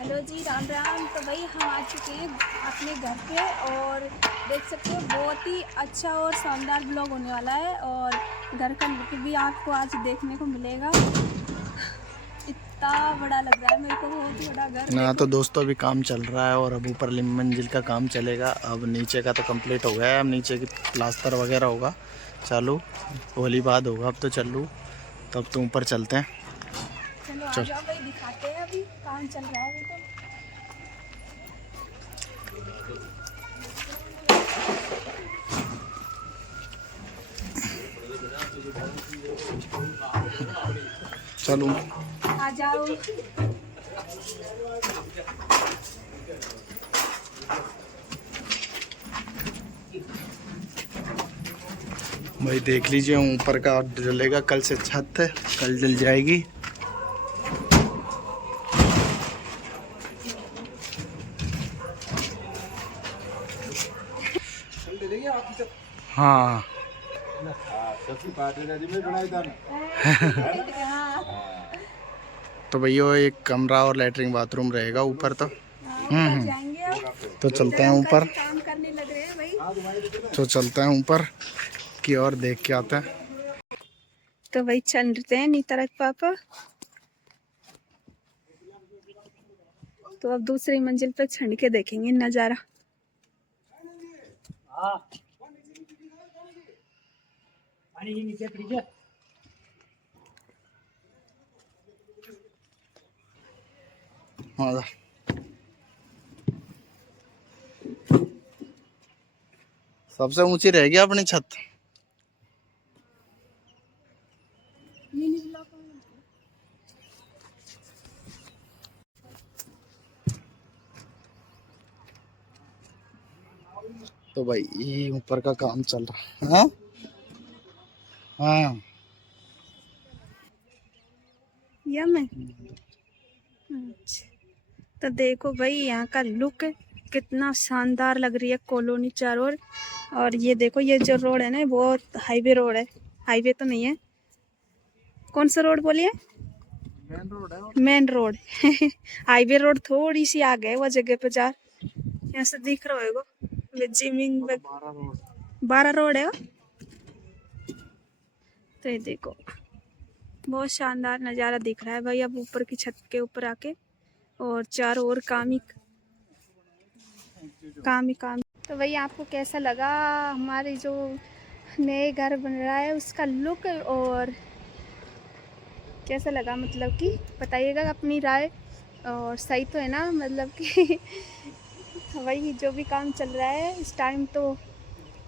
Hello जी, राम राम। तो भाई हम आ चुके हैं अपने घर पे और देख सकते हो बहुत ही अच्छा और शानदार ब्लॉग होने वाला है। और घर का लुक भी आपको आज देखने को मिलेगा। इतना बड़ा लग रहा है मेरे को, बहुत बड़ा घर ना देखो। तो दोस्तों अभी काम चल रहा है और अब ऊपर मंजिल का काम चलेगा। अब नीचे का तो कंप्लीट हो गया है, अब नीचे की प्लास्टर वगैरह होगा चालू, होली बाद होगा। अब तो चलू, तब तो ऊपर चलते हैं। चलो आ चल जाओ भाई, दिखाते हैं। अभी काम चल रहा है अभी तो। चलू। आ जाओ। भाई देख लीजिए, ऊपर का जलेगा, कल से छत है, कल जल जाएगी। हाँ तो भैया एक कमरा और लेटरिन बाथरूम रहेगा ऊपर तो। ऊपर जाएंगे अब। तो इधर चलते हैं अंकल ऊपर, जी काम करने लग रहे हैं भाई। तो चलते हैं ऊपर की और देख के आते हैं। तो भाई चलते हैं नीतरक पापा। तो अब दूसरी मंजिल पे चढ़ के देखेंगे नजारा। हाँ, सबसे ऊंची रहेगी अपनी छत। तो भाई ये ऊपर का काम चल रहा है। हाँ या मैं अच्छा। तो देखो भाई यहाँ का लुक कितना शानदार लग रही है कॉलोनी चारों ओर। और ये देखो, ये जो रोड है ना, बहुत हाईवे रोड है। हाईवे तो नहीं है, कौन सा रोड बोलिए? मेन रोड है। Main road. हाईवे रोड थोड़ी सी आगे है वो जगह पे जा। यहाँ से दिख रहा होगा जिमिंग 12 रोड है वो। तो ये देखो, बहुत शानदार नज़ारा दिख रहा है भाई अब ऊपर की छत के ऊपर आके। और चारों ओर काम ही काम ही काम। तो भाई आपको कैसा लगा हमारे जो नए घर बन रहा है उसका लुक? और कैसा लगा, मतलब कि बताइएगा अपनी राय। और सही तो है ना, मतलब कि वही जो भी काम चल रहा है इस टाइम तो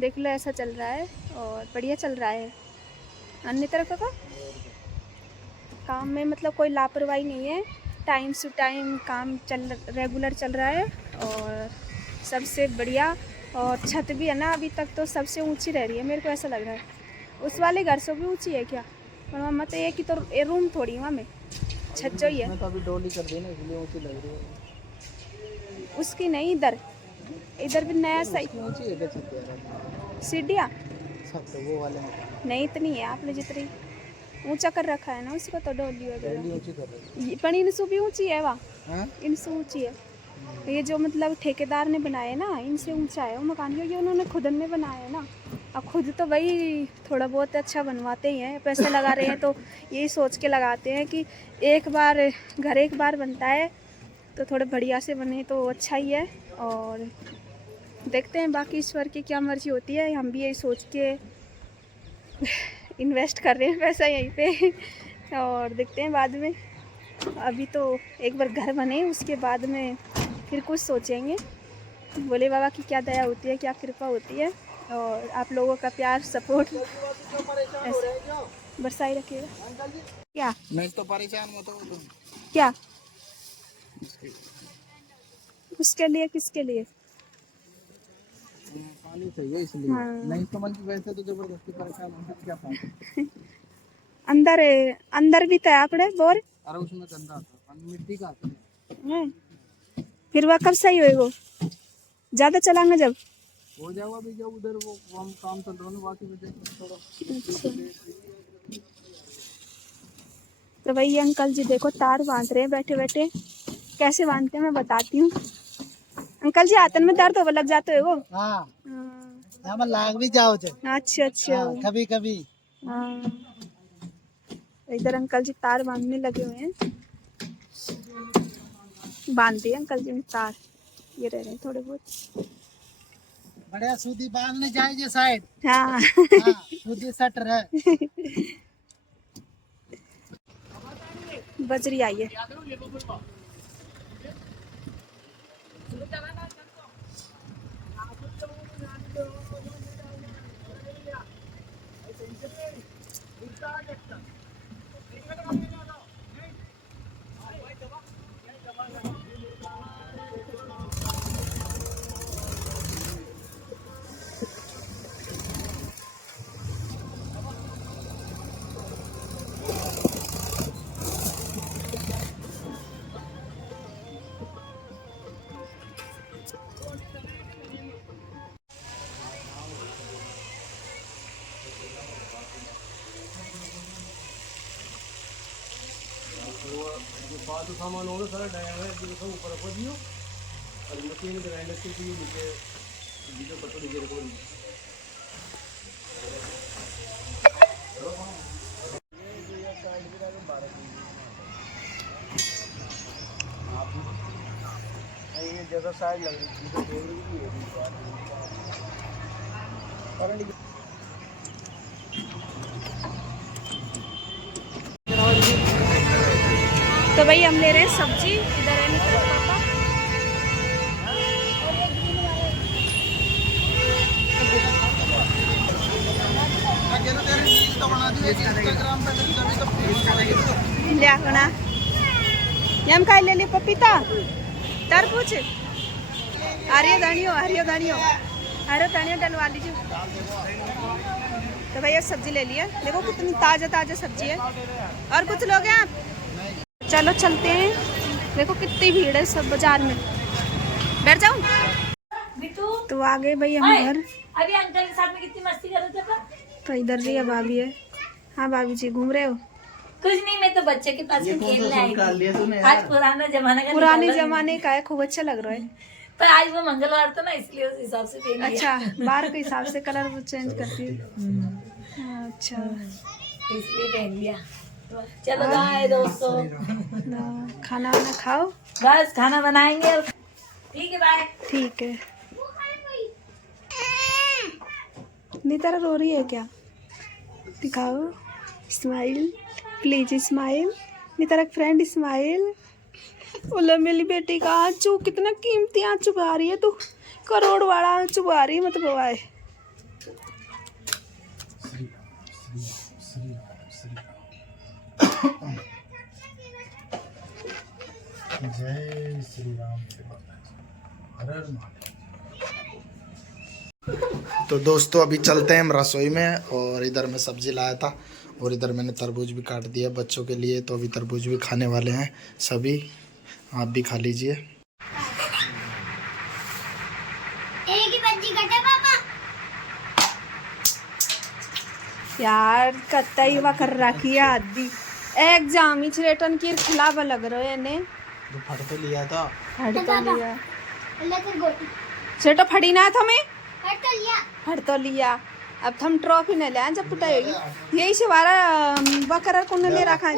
देख लो ऐसा चल रहा है और बढ़िया चल रहा है। अन्य तरफ का काम में मतलब कोई लापरवाही नहीं है, टाइम टू टाइम काम चल रेगुलर चल रहा है और सबसे बढ़िया। और छत भी है ना, अभी तक तो सबसे ऊंची रह रही है, मेरे को ऐसा लग रहा है। उस वाले घर से भी ऊंची है क्या? पर वहाँ मत ये कि तो ये रूम थोड़ी वहाँ में छत जो ही है। तो अभी डोली कर दी ना, इसलिए ऊंची लग रही है। उसकी नहीं, इधर इधर भी नया सही ऊंची है क्या छत यार? सीढ़ियाँ छत वो वाले में नहीं, इतनी है आपने जितनी ऊंचा कर रखा है ना उसको तो डोली पहली वगैरह। ऊंची कर रही पर इनसे भी ऊंची है वहाँ, है। इनसे ऊंची है। ये जो मतलब ठेकेदार ने बनाए ना, इनसे ऊंचा है वो मकान, क्योंकि उन्होंने खुद ने बनाया है ना। अब खुद तो भाई थोड़ा बहुत अच्छा बनवाते ही हैं, पैसे लगा रहे हैं तो यही सोच के लगाते हैं कि एक बार घर एक बार बनता है तो थोड़े बढ़िया से बने तो अच्छा ही है। और देखते हैं बाकी ईश्वर की क्या मर्जी होती है, हम भी यही सोच के इन्वेस्ट कर रहे हैं पैसा यहीं पे। और देखते हैं बाद में, अभी तो एक बार घर बने उसके बाद में फिर कुछ सोचेंगे। भोले बाबा की क्या दया होती है, क्या कृपा होती है। और आप लोगों का प्यार सपोर्ट ऐसे बरसाई रखिएगा। क्या नहीं तो परेशान मत हो तुम। क्या उसके लिए, किसके लिए? पानी चाहिए इसलिए। हाँ, नहीं तो मन की वैसे तो जबरदस्ती परेशान होने से क्या फायदा। अंदर अंदर भी था आपने बोर अरे उसमें गंदा आता है पानी, मिट्टी का आता है। है। फिर वह कब सही होएगा? ज्यादा चलाएंगे जब हो जाओ, अभी जब उधर वो हम काम चल रहा है ना, बाकी में देखो थोड़ा। अच्छा। तो भाई अंकल जी देखो तार बांध रहे हैं बैठे बैठे। कैसे बांधते हैं मैं बताती हूँ। अंकल जी हाथन में दर्द हो लग जाते हो वो। हाँ यहाँ लाग भी जाओ जे। अच्छा अच्छा। हाँ, कभी कभी। हाँ इधर अंकल जी तार बांधने लगे हुए हैं। बांध दिए अंकल जी ने तार, ये रह रहे हैं थोड़े बहुत। बढ़िया सूदी बांधने जाए जे साइड। हाँ हाँ सूदी सट रहे। बजरी आई है। फालतू सामान होगा सारा डाया है जो ऊपर रखो दियो और मशीन ग्राइंडर के लिए नीचे वीडियो कटोरी दे रखो। ये जगह साइड लग रही है। तो भाई हम ले रहे हैं सब्जी। इधर है निकल पापा। लिया होना ये हम खाई ले ली पपीता तरबूज हरियो धनियो डलवा लीजिए। तो भैया सब्जी ले लिया, देखो कितनी ताजा ताजा सब्जी है। और कुछ लोग हैं आप? चलो चलते हैं। देखो कितनी भीड़ है सब बाजार में। बैठ जाऊं? तो आ गए भाई हम घर। अभी अंकल के साथ में कितनी मस्ती कर रहे थे पर? तो इधर भी भाभी है। हाँ भाभी जी घूम रहे हो? कुछ नहीं, मैं तो बच्चे के पास में खेलने आई थी। आज पुराना जमाने का है, खूब अच्छा लग रहा है। पर आज वो मंगलवार था ना, इसलिए उस हिसाब से पहन लिया। अच्छा बार के हिसाब से कलर वो चेंज करती है। अच्छा इसलिए पहन लिया। चलो बाय दोस्तों, खाना वाना खाओ। बस खाना बनाएंगे और ठीक है बाय। ठीक है। नितारा रो रही है क्या? दिखाओ smile, please smile. Nitara friend smile. बोला मेरी बेटी का आंचू, कितना कीमती आंचू बा रही है तू। करोड़ वाला आंचू बा रही है मतलब आए। जय श्री राम। तो दोस्तों अभी चलते हैं हम रसोई में। और इधर मैं सब्जी लाया था और इधर मैंने तरबूज भी काट दिया बच्चों के लिए। तो अभी तरबूज भी खाने वाले हैं सभी, आप भी खा लीजिए। यार कतई वा कर रखी है आदि एग्जाम ही रिटर्न की खिलाफ लग रहे हैं ने। तो फट तो लिया था। फट तो लिया सेटो फड़ी ना था मैं। फट तो लिया। अब हम ट्रॉफी न ले जब पिटाई यही से वारा बकरा को ले रखा है।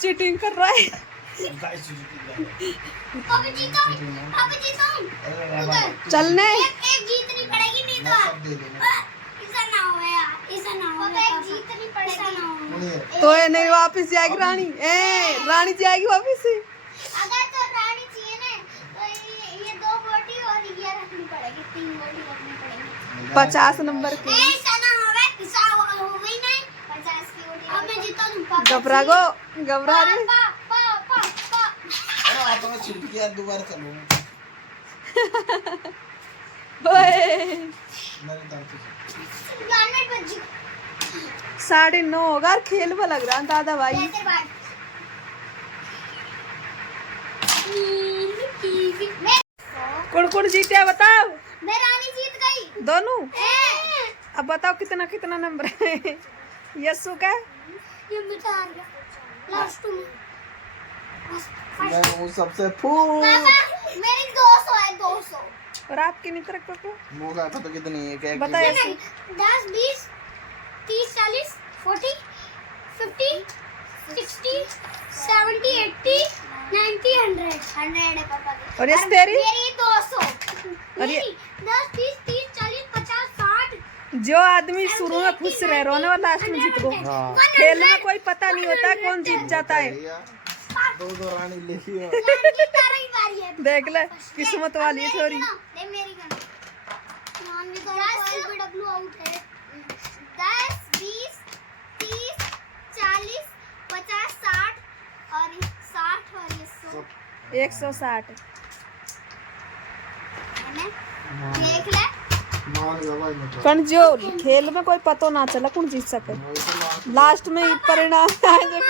चीटिंग कर रहा है। चलने एक जीतनी पड़ेगी नहीं तो ये नहीं वापस जाएगी रानी। रानी जाएगी वापस। अगर तो रानी चाहिए ना तो ये 2 बोटी और ये रखनी पड़ेगी, 3 बोटी रखनी पड़ेगी। 50 नंबर की घबरा रही। दोबारा चलो। 9:30 होगा। खेल में लग रहा दादा भाई। कुड़ जीते बताओ। मैं रानी जीत गई दोनों। अब बताओ कितना कितना नंबर है? यस्सु का ये मिटा गया लास्ट में। मैं हूँ सबसे फूल। पापा मेरी 200 है 200। और आपकी नहीं तरफ को मौका पता कितनी है क्या? बताइए। नहीं 10 20 30 40 40 50 60 70 80 90 100 है पापा की। और ये तेरी? मेरी 200। और ये 10 20 30 40 50 60। जो आदमी शुरू में खुश रहे रोने वाला लास्ट में जीत गो। हाँ। खेल में कोई पता नहीं होता कौन जीत जाता है। दो रानी ले लियो। तारा ही बारी है। देख ले किस्मत वाली है छोरी। दे मेरी गन। मान ली तो LBW आउट है। 10 20 30 40 50 60 और 60 और ये 100 160 है ना? देख ले। कौन जो खेल में कोई पता ना चला कौन जीत सके। लास्ट में ही परिणाम आए।